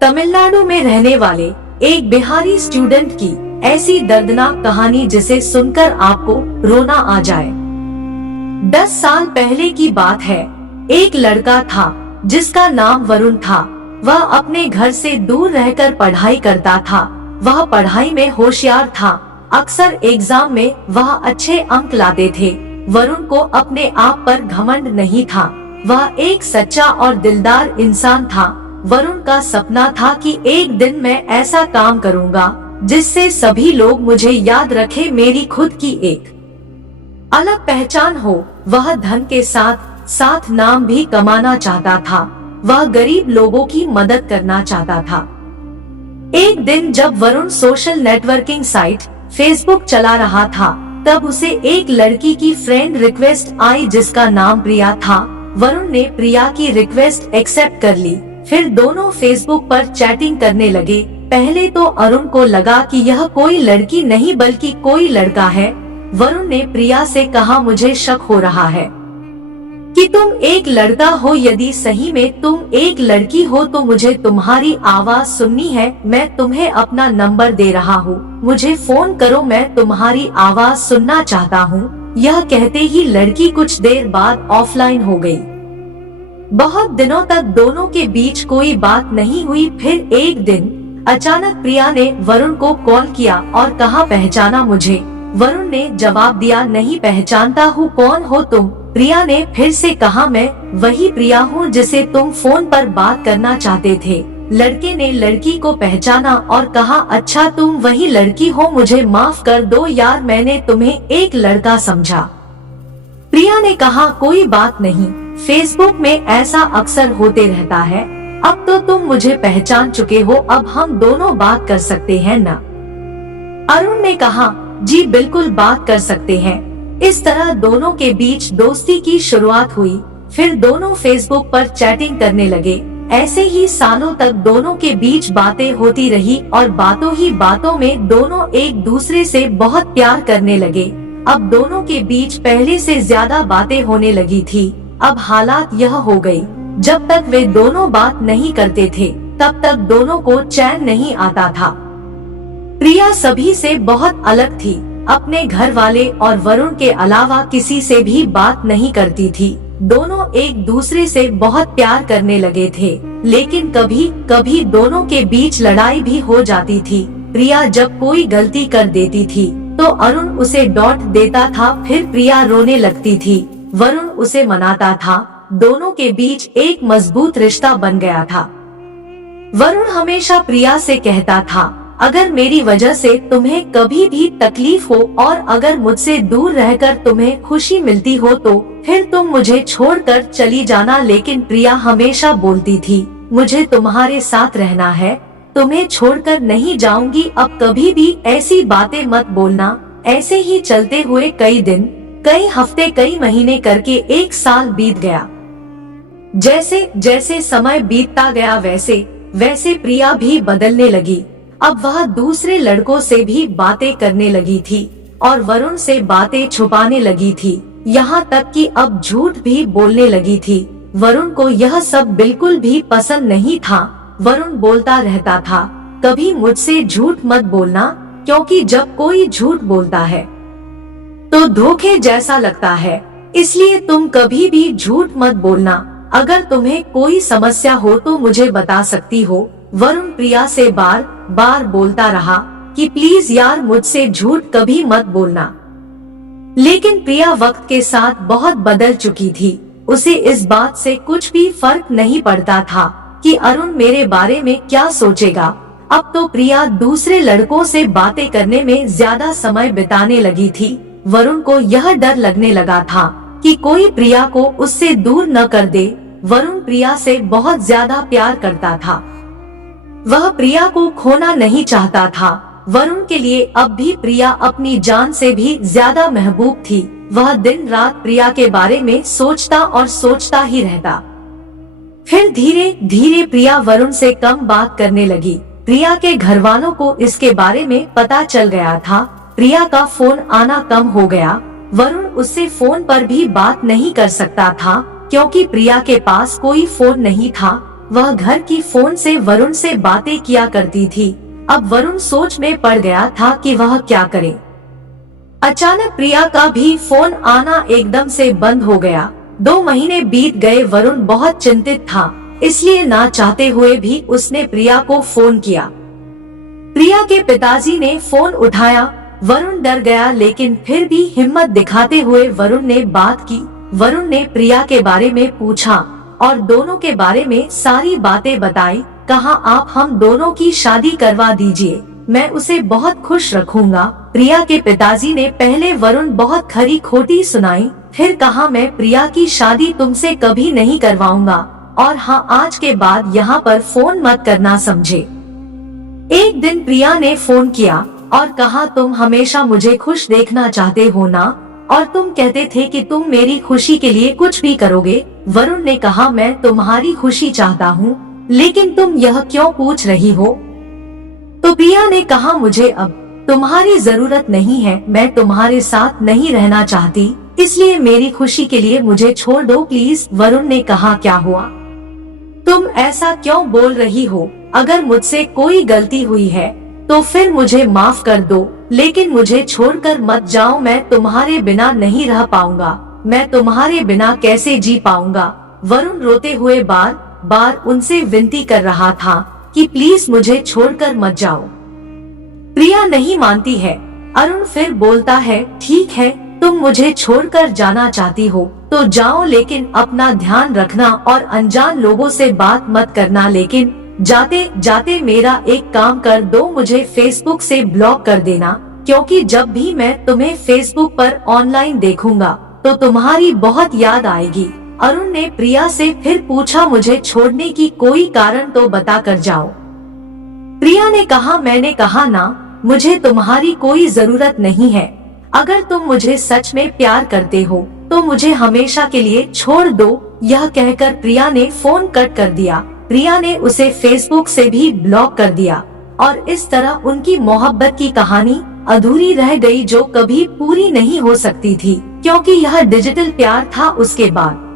तमिलनाडु में रहने वाले एक बिहारी स्टूडेंट की ऐसी दर्दनाक कहानी जिसे सुनकर आपको रोना आ जाए। 10 साल पहले की बात है। एक लड़का था जिसका नाम वरुण था। वह अपने घर से दूर रहकर पढ़ाई करता था। वह पढ़ाई में होशियार था। अक्सर एग्जाम में वह अच्छे अंक लाते थे। वरुण को अपने आप पर घमंड नहीं था। वह एक सच्चा और दिलदार इंसान था। वरुण का सपना था कि एक दिन मैं ऐसा काम करूंगा जिससे सभी लोग मुझे याद रखें, मेरी खुद की एक अलग पहचान हो। वह धन के साथ साथ नाम भी कमाना चाहता था। वह गरीब लोगों की मदद करना चाहता था। एक दिन जब Varun social networking site Facebook चला रहा था, तब उसे एक लड़की की फ्रेंड रिक्वेस्ट आई जिसका नाम प्रिया था। वरुण ने प्रिया की रिक्वेस्ट एक्सेप्ट कर ली। फिर दोनों फेसबुक पर चैटिंग करने लगे। पहले तो अरुण को लगा कि यह कोई लड़की नहीं बल्कि कोई लड़का है। वरुण ने प्रिया से कहा, मुझे शक हो रहा है कि तुम एक लड़का हो। यदि सही में तुम एक लड़की हो तो मुझे तुम्हारी आवाज सुननी है। मैं तुम्हें अपना नंबर दे रहा हूँ, मुझे फोन करो, मैं तुम्हारी आवाज सुनना चाहता हूँ। यह कहते ही लड़की कुछ देर बाद ऑफलाइन हो गई। बहुत दिनों तक दोनों के बीच कोई बात नहीं हुई। फिर एक दिन अचानक प्रिया ने वरुण को कॉल किया और कहा, पहचाना मुझे? वरुण ने जवाब दिया, नहीं पहचानता हूँ, कौन हो तुम? प्रिया ने फिर से कहा, मैं वही प्रिया हूँ जिसे तुम फोन पर बात करना चाहते थे। लड़के ने लड़की को पहचाना और कहा, अच्छा तुम वही लड़की हो, मुझे माफ कर दो यार, मैंने तुम्हें एक लड़का समझा। प्रिया ने कहा, कोई बात नहीं, फेसबुक में ऐसा अक्सर होते रहता है। अब तो तुम मुझे पहचान चुके हो, अब हम दोनों बात कर सकते हैं ना? अरुण ने कहा, जी बिल्कुल बात कर सकते हैं। इस तरह दोनों के बीच दोस्ती की शुरुआत हुई। फिर दोनों फेसबुक पर चैटिंग करने लगे। ऐसे ही सालों तक दोनों के बीच बातें होती रही और बातों ही बातों में दोनों एक दूसरे से बहुत प्यार करने लगे। अब दोनों के बीच पहले से ज्यादा बातें होने लगी थी। अब हालात यह हो गई, जब तक वे दोनों बात नहीं करते थे तब तक दोनों को चैन नहीं आता था। प्रिया सभी से बहुत अलग थी। अपने घर वाले और वरुण के अलावा किसी से भी बात नहीं करती थी। दोनों एक दूसरे से बहुत प्यार करने लगे थे, लेकिन कभी कभी दोनों के बीच लड़ाई भी हो जाती थी। प्रिया जब कोई गलती कर देती थी तो अरुण उसे डांट देता था, फिर प्रिया रोने लगती थी। वरुण उसे मनाता था। दोनों के बीच एक मजबूत रिश्ता बन गया था। वरुण हमेशा प्रिया से कहता था, अगर मेरी वजह से तुम्हें कभी भी तकलीफ हो और अगर मुझसे दूर रहकर तुम्हें खुशी मिलती हो तो फिर तुम मुझे छोड़कर चली जाना। लेकिन प्रिया हमेशा बोलती थी, मुझे तुम्हारे साथ रहना है, तुम्हें छोड़कर नहीं जाऊंगी। अब कभी भी ऐसी बातें मत बोलना। ऐसे ही चलते हुए कई दिन, कई हफ्ते, कई महीने करके 1 साल बीत गया। जैसे जैसे समय बीतता गया वैसे वैसे प्रिया भी बदलने लगी। अब वह दूसरे लड़कों से भी बातें करने लगी थी और वरुण से बातें छुपाने लगी थी। यहाँ तक कि अब झूठ भी बोलने लगी थी। वरुण को यह सब बिल्कुल भी पसंद नहीं था। वरुण बोलता रहता था, कभी मुझसे झूठ मत बोलना, क्योंकि जब कोई झूठ बोलता है तो धोखे जैसा लगता है, इसलिए तुम कभी भी झूठ मत बोलना। अगर तुम्हें कोई समस्या हो तो मुझे बता सकती हो। वरुण प्रिया से बार बार बोलता रहा कि प्लीज यार मुझसे झूठ कभी मत बोलना। लेकिन प्रिया वक्त के साथ बहुत बदल चुकी थी। उसे इस बात से कुछ भी फर्क नहीं पड़ता था कि अरुण मेरे बारे में क्या सोचेगा। अब तो प्रिया दूसरे लड़कों से बातें करने में ज्यादा समय बिताने लगी थी। वरुण को यह डर लगने लगा था कि कोई प्रिया को उससे दूर न कर दे। वरुण प्रिया से बहुत ज्यादा प्यार करता था। वह प्रिया को खोना नहीं चाहता था। वरुण के लिए अब भी प्रिया अपनी जान से भी ज्यादा महबूब थी। वह दिन रात प्रिया के बारे में सोचता और सोचता ही रहता। फिर धीरे धीरे प्रिया वरुण से कम बात करने लगी। प्रिया के घर वालों को इसके बारे में पता चल गया था। प्रिया का फोन आना कम हो गया। वरुण उससे फोन पर भी बात नहीं कर सकता था क्योंकि प्रिया के पास कोई फोन नहीं था। वह घर की फोन से वरुण से बातें किया करती थी। अब वरुण सोच में पड़ गया था कि वह क्या करे। अचानक प्रिया का भी फोन आना एकदम से बंद हो गया। 2 महीने बीत गए। वरुण बहुत चिंतित था, इसलिए ना चाहते हुए भी उसने प्रिया को फोन किया। प्रिया के पिताजी ने फोन उठाया। वरुण डर गया, लेकिन फिर भी हिम्मत दिखाते हुए वरुण ने बात की। वरुण ने प्रिया के बारे में पूछा और दोनों के बारे में सारी बातें बताई। कहा, आप हम दोनों की शादी करवा दीजिए, मैं उसे बहुत खुश रखूंगा। प्रिया के पिताजी ने पहले वरुण बहुत खरी खोटी सुनाई, फिर कहा, मैं प्रिया की शादी तुमसे कभी नहीं करवाऊंगा, और हाँ, आज के बाद यहाँ पर फोन मत करना, समझे। एक दिन प्रिया ने फोन किया और कहा, तुम हमेशा मुझे खुश देखना चाहते हो ना, और तुम कहते थे कि तुम मेरी खुशी के लिए कुछ भी करोगे। वरुण ने कहा, मैं तुम्हारी खुशी चाहता हूँ, लेकिन तुम यह क्यों पूछ रही हो? तो प्रिया ने कहा, मुझे अब तुम्हारी जरूरत नहीं है, मैं तुम्हारे साथ नहीं रहना चाहती, इसलिए मेरी खुशी के लिए मुझे छोड़ दो प्लीज। वरुण ने कहा, क्या हुआ? तुम ऐसा क्यों बोल रही हो? अगर मुझसे कोई गलती हुई है तो फिर मुझे माफ कर दो, लेकिन मुझे छोड़कर मत जाओ। मैं तुम्हारे बिना नहीं रह पाऊंगा, मैं तुम्हारे बिना कैसे जी पाऊंगा। वरुण रोते हुए बार बार उनसे विनती कर रहा था कि प्लीज मुझे छोड़कर मत जाओ। प्रिया नहीं मानती है। अरुण फिर बोलता है, ठीक है, तुम मुझे छोड़कर जाना चाहती हो तो जाओ, लेकिन अपना ध्यान रखना और अनजान लोगों से बात मत करना। लेकिन जाते जाते मेरा एक काम कर दो, मुझे फेसबुक से ब्लॉक कर देना, क्योंकि जब भी मैं तुम्हें फेसबुक पर ऑनलाइन देखूंगा तो तुम्हारी बहुत याद आएगी। अरुण ने प्रिया से फिर पूछा, मुझे छोड़ने की कोई कारण तो बता कर जाओ। प्रिया ने कहा, मैंने कहा ना, मुझे तुम्हारी कोई जरूरत नहीं है। अगर तुम मुझे सच में प्यार करते हो तो मुझे हमेशा के लिए छोड़ दो। यह कहकर प्रिया ने फोन कट कर दिया। प्रिया ने उसे फेसबुक से भी ब्लॉक कर दिया और इस तरह उनकी मोहब्बत की कहानी अधूरी रह गई, जो कभी पूरी नहीं हो सकती थी, क्योंकि यह डिजिटल प्यार था। उसके बाद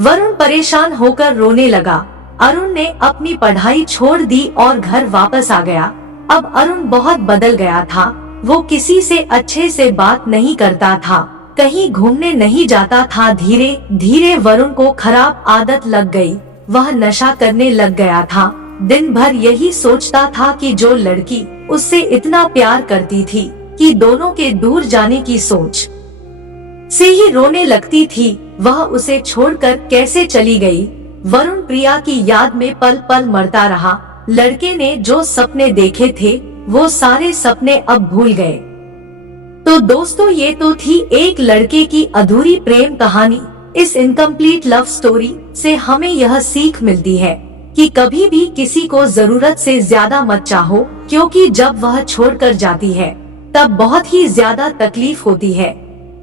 वरुण परेशान होकर रोने लगा। अरुण ने अपनी पढ़ाई छोड़ दी और घर वापस आ गया। अब अरुण बहुत बदल गया था। वो किसी से अच्छे से बात नहीं करता था, कहीं घूमने नहीं जाता था। धीरे धीरे वरुण को खराब आदत लग गई। वह नशा करने लग गया था। दिन भर यही सोचता था कि जो लड़की उससे इतना प्यार करती थी कि दोनों के दूर जाने की सोच से ही रोने लगती थी। वह उसे छोड़कर कैसे चली गई। वरुण प्रिया की याद में पल पल मरता रहा। लड़के ने जो सपने देखे थे वो सारे सपने अब भूल गए। तो दोस्तों, ये तो थी एक लड़के की अधूरी प्रेम कहानी। इस इनकम्प्लीट लव स्टोरी से हमें यह सीख मिलती है कि कभी भी किसी को जरूरत से ज्यादा मत चाहो, क्योंकि जब वह छोड़कर जाती है तब बहुत ही ज्यादा तकलीफ होती है।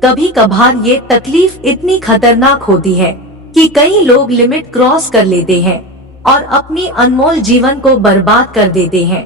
कभी कभार ये तकलीफ इतनी खतरनाक होती है कि कई लोग लिमिट क्रॉस कर लेते हैं और अपनी अनमोल जीवन को बर्बाद कर देते हैं।